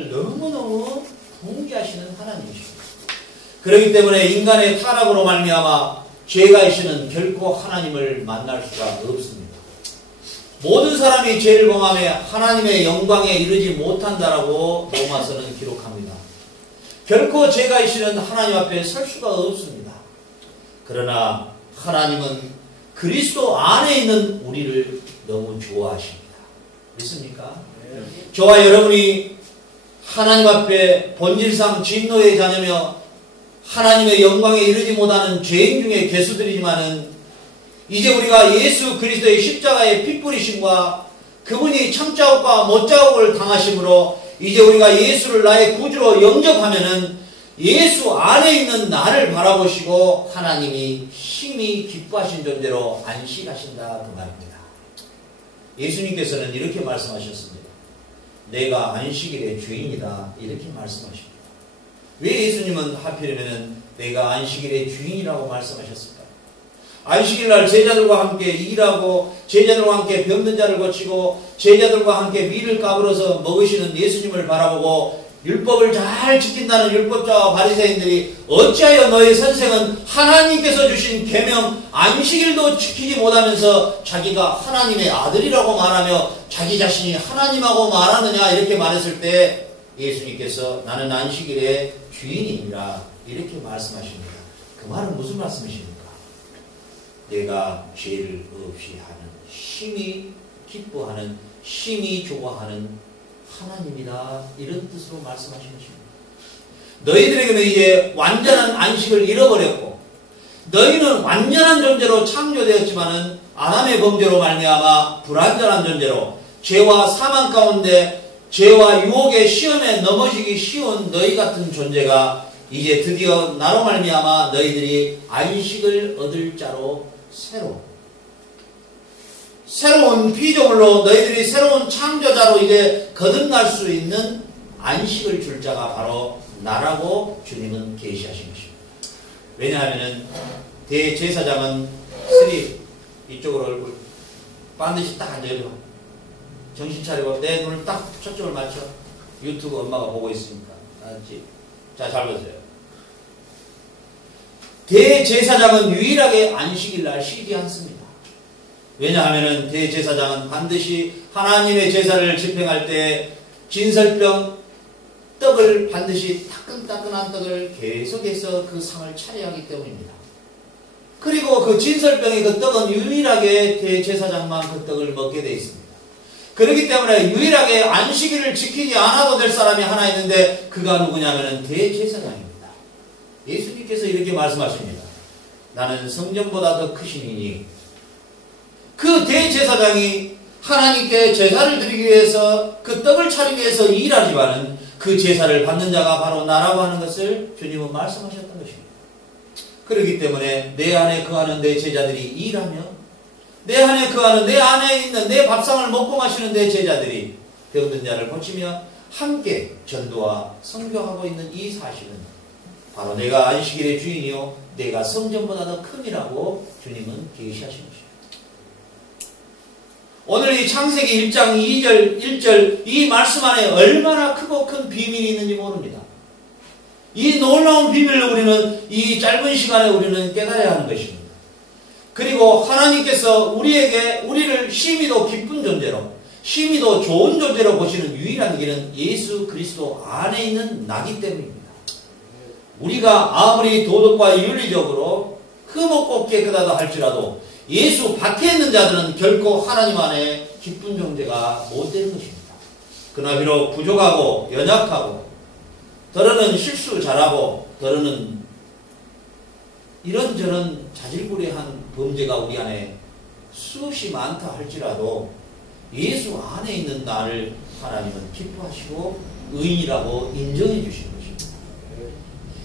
너무너무 분개하시는 하나님이십니다. 그렇기 때문에 인간의 타락으로 말미암아 죄가 있이는 결코 하나님을 만날 수가 없습니다. 모든 사람이 죄를 범하며 하나님의 영광에 이르지 못한다라고 로마서는 기록합니다. 결코 죄가 있이는 하나님 앞에 설 수가 없습니다. 그러나 하나님은 그리스도 안에 있는 우리를 너무 좋아하십니다. 믿습니까? 네. 저와 여러분이 하나님 앞에 본질상 진노의 자녀며 하나님의 영광에 이르지 못하는 죄인 중에 괴수들이지만은 이제 우리가 예수 그리스도의 십자가의 피 뿌리심과 그분이 참자국과 못자국을 당하심으로 이제 우리가 예수를 나의 구주로 영접하면은 예수 안에 있는 나를 바라보시고 하나님이 심히 기뻐하신 존재로 안식하신다 그 말입니다. 예수님께서는 이렇게 말씀하셨습니다. 내가 안식일의 주인이다 이렇게 말씀하십니다. 왜 예수님은 하필이면 내가 안식일의 주인이라고 말씀하셨을까요? 안식일날 제자들과 함께 일하고 제자들과 함께 병든 자를 고치고 제자들과 함께 밀을 까불어서 먹으시는 예수님을 바라보고 율법을 잘 지킨다는 율법자와 바리새인들이 어찌하여 너의 선생은 하나님께서 주신 계명 안식일도 지키지 못하면서 자기가 하나님의 아들이라고 말하며 자기 자신이 하나님하고 말하느냐 이렇게 말했을 때 예수님께서 나는 안식일의 주인이니라 이렇게 말씀하십니다. 그 말은 무슨 말씀이십니까? 내가 죄를 없이 하는 심히 기뻐하는 심히 좋아하는 하나님이다 이런 뜻으로 말씀하시는 것입니다. 너희들에게는 이제 완전한 안식을 잃어버렸고 너희는 완전한 존재로 창조되었지만은 아담의 범죄로 말미암아 불완전한 존재로 죄와 사망 가운데 죄와 유혹의 시험에 넘어지기 쉬운 너희 같은 존재가 이제 드디어 나로 말미암아 너희들이 안식을 얻을 자로 새로운 피조물로 너희들이 새로운 창조자로 이제 거듭날 수 있는 안식을 줄 자가 바로 나라고 주님은 계시하신 것입니다. 왜냐하면 대제사장은 이쪽으로 얼굴 반드시 딱 앉아요. 정신 차리고 내 눈을 딱 초점을 맞춰. 유튜브 엄마가 보고 있으니까. 알았지? 자, 잘 보세요. 대제사장은 유일하게 안식일날 쉬지 않습니다. 왜냐하면 대제사장은 반드시 하나님의 제사를 집행할 때 진설병 떡을 반드시 따끈따끈한 떡을 계속해서 그 상을 차려하기 때문입니다. 그리고 그 진설병의 그 떡은 유일하게 대제사장만 그 떡을 먹게 되어 있습니다. 그렇기 때문에 유일하게 안식일을 지키지 않아도 될 사람이 하나 있는데 그가 누구냐면 대제사장입니다. 예수님께서 이렇게 말씀하십니다. 나는 성전보다 더 크시니니 그 대제사장이 하나님께 제사를 드리기 위해서 그 떡을 차리기 위해서 일하지만은 그 제사를 받는 자가 바로 나라고 하는 것을 주님은 말씀하셨던 것입니다. 그렇기 때문에 내 안에 거하는 내 제자들이 일하며 내 안에 거하는 내 안에 있는 내 밥상을 먹고 마시는 내 제자들이 병든 자를 고치며 함께 전도와 선교하고 있는 이 사실은 바로 내가 안식일의 주인이요 내가 성전보다 더 큼이라고 주님은 계시하신 것입니다. 오늘 이 창세기 1장 2절 1절 이 말씀 안에 얼마나 크고 큰 비밀이 있는지 모릅니다. 이 놀라운 비밀을 우리는 이 짧은 시간에 우리는 깨달아야 하는 것입니다. 그리고 하나님께서 우리를 심히도 기쁜 존재로 심히도 좋은 존재로 보시는 유일한 길은 예수 그리스도 안에 있는 나기 때문입니다. 우리가 아무리 도덕과 윤리적으로 흠없고 깨끗하다 할지라도 예수 밖에 있는 자들은 결코 하나님 안에 기쁜 존재가 못 되는 것입니다. 그러나 비록 부족하고 연약하고 더러는 실수 잘하고 더러는 이런저런 자질구레한 범죄가 우리 안에 수없이 많다 할지라도 예수 안에 있는 나를 하나님은 기뻐하시고 의인이라고 인정해 주시는 것입니다.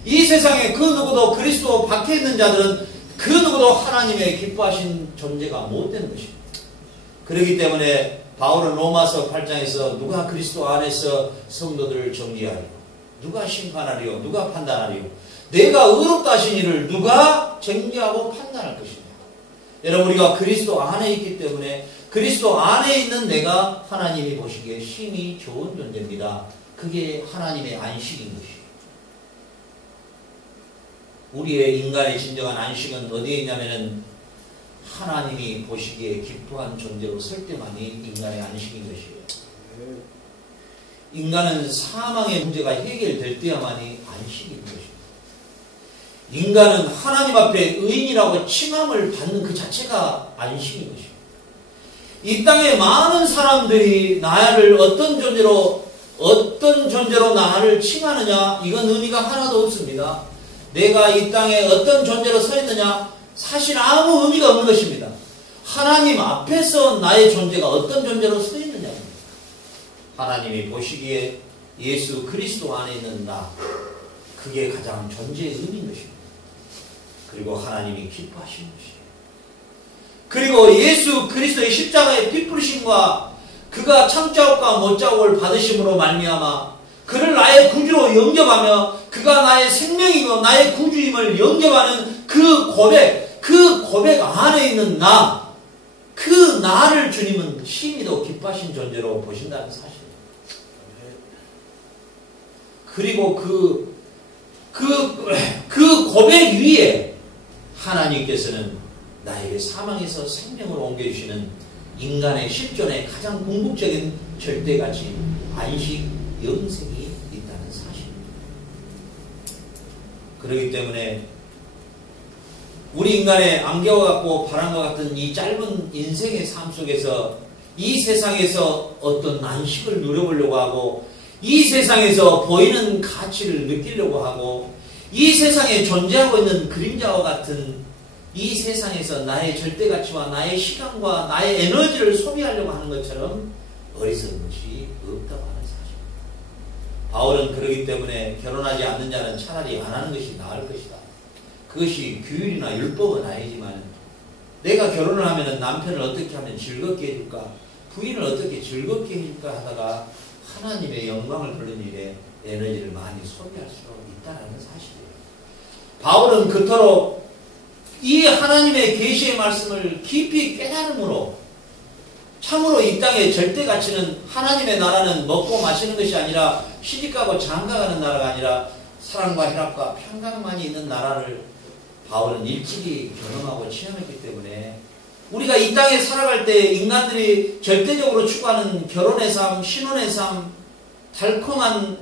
이 세상에 그 누구도 그리스도 밖에 있는 자들은 그 누구도 하나님의 기뻐하신 존재가 못 되는 것입니다. 그렇기 때문에 바울은 로마서 8장에서 누가 그리스도 안에서 성도들을 정죄하리요? 누가 심판하리요? 누가 판단하리요? 내가 의롭다 하신 이를 누가 정죄하고 판단할 것이냐? 여러분 우리가 그리스도 안에 있기 때문에 그리스도 안에 있는 내가 하나님이 보시기에 심히 좋은 존재입니다. 그게 하나님의 안식인 것이에요. 우리의 인간의 진정한 안식은 어디에 있냐면은 하나님이 보시기에 기뻐한 존재로 설 때만이 인간의 안식인 것이에요. 인간은 사망의 문제가 해결될 때야만이 안식인 것입니다. 인간은 하나님 앞에 의인이라고 칭함을 받는 그 자체가 안식인 것입니다. 이 땅에 많은 사람들이 나를 어떤 존재로 나를 칭하느냐, 이건 의미가 하나도 없습니다. 내가 이 땅에 어떤 존재로 서 있느냐, 사실 아무 의미가 없는 것입니다. 하나님 앞에서 나의 존재가 어떤 존재로 서 있느냐입니다. 하나님이 보시기에 예수 그리스도 안에 있는 나, 그게 가장 존재의 의미인 것입니다. 그리고 하나님이 기뻐하시는 것이에요. 그리고 예수 그리스도의 십자가의 피 뿌리심과 그가 창자국과 못자국을 받으심으로 말미암아 그를 나의 구주로 영접하며 그가 나의 생명이고 나의 구주임을 영접하는 그 고백 안에 있는 나, 그 나를 주님은 심히도 기뻐하신 존재로 보신다는 사실입니다. 그리고 그 고백 위에 하나님께서는 나에게 사망에서 생명으로 옮겨주시는 인간의 실존의 가장 궁극적인 절대가치, 안식, 영생이 있다는 사실입니다. 그렇기 때문에 우리 인간의 안개와 같고 바람과 같은 이 짧은 인생의 삶 속에서 이 세상에서 어떤 안식을 누려보려고 하고 이 세상에서 보이는 가치를 느끼려고 하고 이 세상에 존재하고 있는 그림자와 같은 이 세상에서 나의 절대가치와 나의 시간과 나의 에너지를 소비하려고 하는 것처럼 어리석은 것이 없다고 하는 사실입니다. 바울은 그러기 때문에 결혼하지 않는 자는 차라리 안 하는 것이 나을 것이다. 그것이 규율이나 율법은 아니지만 내가 결혼을 하면 남편을 어떻게 하면 즐겁게 해줄까, 부인을 어떻게 즐겁게 해줄까 하다가 하나님의 영광을 부르는 일에 에너지를 많이 소비할 수 있다는 사실이에요. 바울은 그토록 이 하나님의 계시의 말씀을 깊이 깨달음으로 참으로 이 땅의 절대 가치는 하나님의 나라는 먹고 마시는 것이 아니라 시집가고 장가가는 나라가 아니라 사랑과 희락과 평강만이 있는 나라를 바울은 일찍이 경험하고 체험했기 때문에 우리가 이 땅에 살아갈 때 인간들이 절대적으로 추구하는 결혼의 삶, 신혼의 삶, 달콤한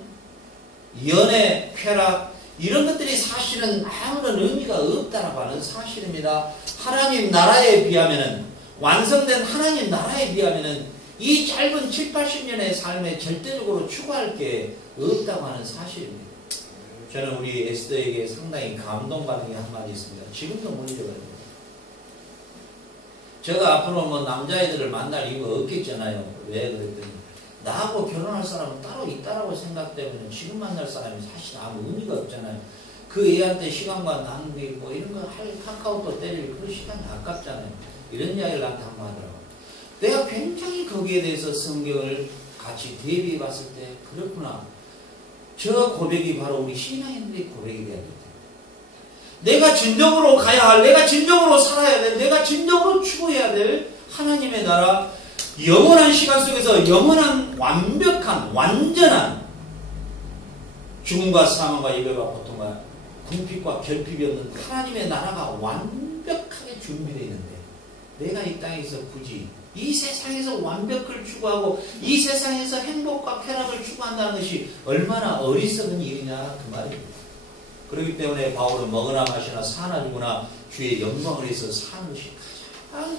연애, 쾌락 이런 것들이 사실은 아무런 의미가 없다라고 하는 사실입니다. 하나님 나라에 비하면은 완성된 하나님 나라에 비하면은 이 짧은 7, 80년의 삶에 절대적으로 추구할 게 없다고 하는 사실입니다. 저는 우리 에스더에게 상당히 감동받는 게 한마디 있습니다. 지금도 못 잊어버립니다. 제가 앞으로 뭐 남자애들을 만날 이유가 없겠잖아요. 왜 그랬더니 나하고 결혼할 사람은 따로 있다라고 생각 때문에 지금 만날 사람이 사실 아무 의미가 없잖아요. 그 애한테 시간과 낭비 뭐 이런 거 할 카카오톡 때릴 그 시간이 아깝잖아요. 이런 이야기를 나한테 한번 하더라고요. 내가 굉장히 거기에 대해서 성경을 같이 대비해 봤을 때 그렇구나. 저 고백이 바로 우리 신앙인들의 고백이 돼야 됩니다. 내가 진정으로 가야 할, 내가 진정으로 살아야 될, 내가 진정으로 추구해야 될 하나님의 나라, 영원한 시간 속에서 영원한 완벽한 완전한 죽음과 사망과 예배와 고통과 궁핍과 결핍이 없는 하나님의 나라가 완벽하게 준비되어 있는데 내가 이 땅에서 굳이 이 세상에서 완벽을 추구하고 이 세상에서 행복과 쾌락을 추구한다는 것이 얼마나 어리석은 일이냐 그 말입니다. 그렇기 때문에 바울은 먹으나 마시나 사나 죽으나 주의 영광을 위해서 사는 것이 가장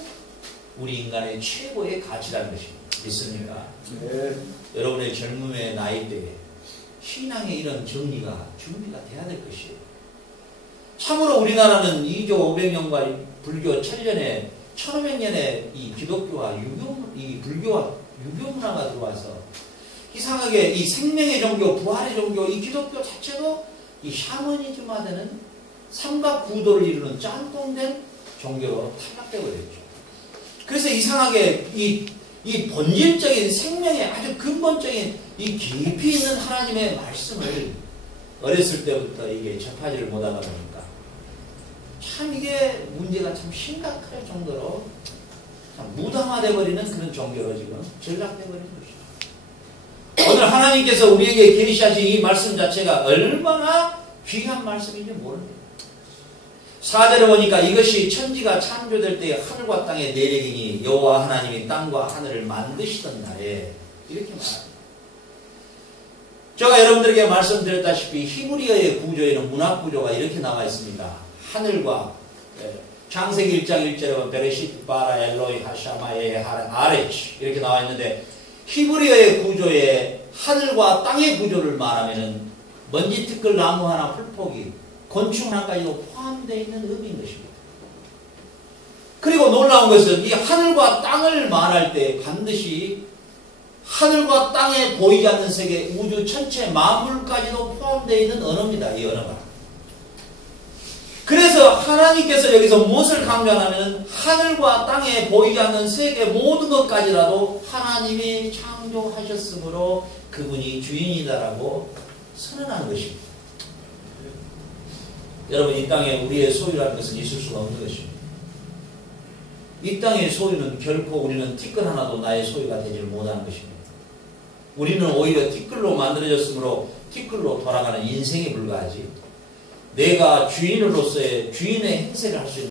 우리 인간의 최고의 가치라는 것입니다. 믿습니까? 네. 여러분의 젊음의 나이대에 신앙의 이런 정리가 준비가 돼야 될 것이에요. 참으로 우리나라는 2조 500년과 불교 1000년에 1500년에 이 기독교와 이 불교와 유교 문화가 들어와서 이상하게 이 생명의 종교, 부활의 종교, 이 기독교 자체도 이 샤머니즘화되는 삼각 구도를 이루는 짬뽕된 종교로 탈락되고 있죠. 그래서 이상하게 이 본질적인 생명의 아주 근본적인 이 깊이 있는 하나님의 말씀을 어렸을 때부터 이게 접하지를 못하다 보니까 참 이게 문제가 참 심각할 정도로 무당화돼 버리는 그런 종교로 지금 전락돼 버리는 것이죠. 오늘 하나님께서 우리에게 계시하신 이 말씀 자체가 얼마나 귀한 말씀인지 모릅니다. 4절에 보니까 이것이 천지가 창조될 때 하늘과 땅의 내력이니 여호와 하나님이 땅과 하늘을 만드시던 날에 이렇게 말합니다. 제가 여러분들에게 말씀드렸다시피 히브리어의 구조에는 문학 구조가 이렇게 나와 있습니다. 하늘과 창세기 1장 1절에 보면 베레시트 바라 엘로이 하샤마 에 아레치 이렇게 나와 있는데 히브리어의 구조에 하늘과 땅의 구조를 말하면은 먼지 티끌 나무 하나 풀포기 곤충 하나까지도 포함되어 있는 의미인 것입니다. 그리고 놀라운 것은 이 하늘과 땅을 말할 때 반드시 하늘과 땅에 보이지 않는 세계 우주 전체 만물까지도 포함되어 있는 언어입니다. 이 언어가. 그래서 하나님께서 여기서 무엇을 강조하냐면 하늘과 땅에 보이지 않는 세계 모든 것까지라도 하나님이 창조하셨으므로 그분이 주인이다라고 선언하는 것입니다. 여러분 이 땅에 우리의 소유라는 것은 있을 수가 없는 것입니다. 이 땅의 소유는 결코 우리는 티끌 하나도 나의 소유가 되지 못하는 것입니다. 우리는 오히려 티끌로 만들어졌으므로 티끌로 돌아가는 인생에 불과하지 내가 주인으로서의 주인의 행세를 할 수 있는